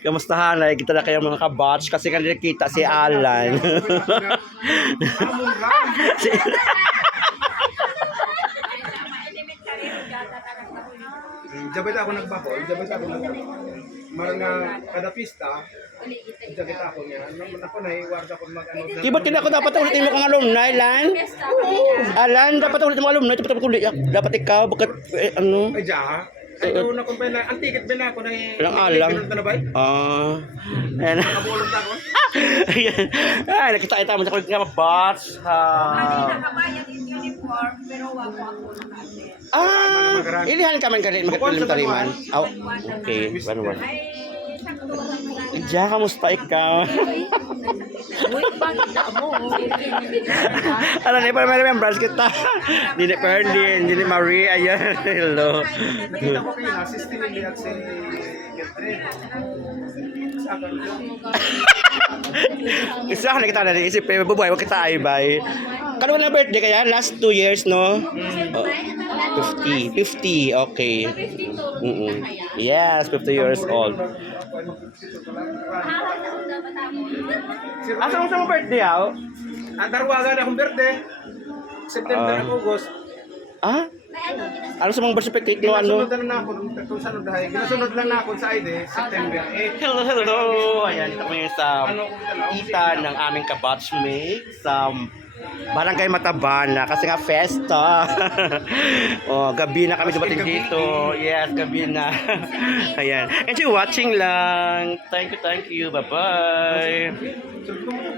Kamustahan na kita na kayo mga kabatch kasi kanina kita si Alan. Si, Jabay ako nagbakol, jabay ako marang nga kada pista, jabay ako niya. Ako na iwarda ko mag-ano. Kibot ka dapat ulitin mo kang alumni, Alan. Alan, dapat ulitin mo alumni. Dapat ikaw, bakit ano? Ay, ja. Ay, doon ako pa na. Ang ticket ba na ako na Ilang alang? Ayan. Nakabulong na ako. Ayan. Ay, nakita mo sa kulit nga mabatch. Nakabayad yung uniform, pero wag ako naka-attend. Ilihan ka man galit magkatulim tariman. Oh, okay, one. Ay, sakto lang. Diya, kamusta ikaw? Uy, bakit mo? Ano na, para may remembrance kita. Dili Perlin, dili Marie, ayan. Hello. Nakita ko kayo na, si Steven Lee at si Gertrude. Sa akin. Isa ka nakita na isip, bubuhay mo kita ay bay. Kano na birthday kaya? Last 2 years, no? Oh, 50, okay. Yes, 50 years old. Asa mo sa mong birthday, ha? Ang darwagan akong birthday. September na August. Ah? Ano sa mga birth certificate mo, ano? Ginasunod na ako, kung saan dahil. Ginasunod lang na ako sa ID, September 8. Hello! Ayan, dito kami sa kita ng aming kabatchmate sa Barangay Matabana kasi nga festa. Oh, gabi na kami dumating dito. Yes, gabi na. Ayan. Enjoy watching lang. Thank you. Bye-bye.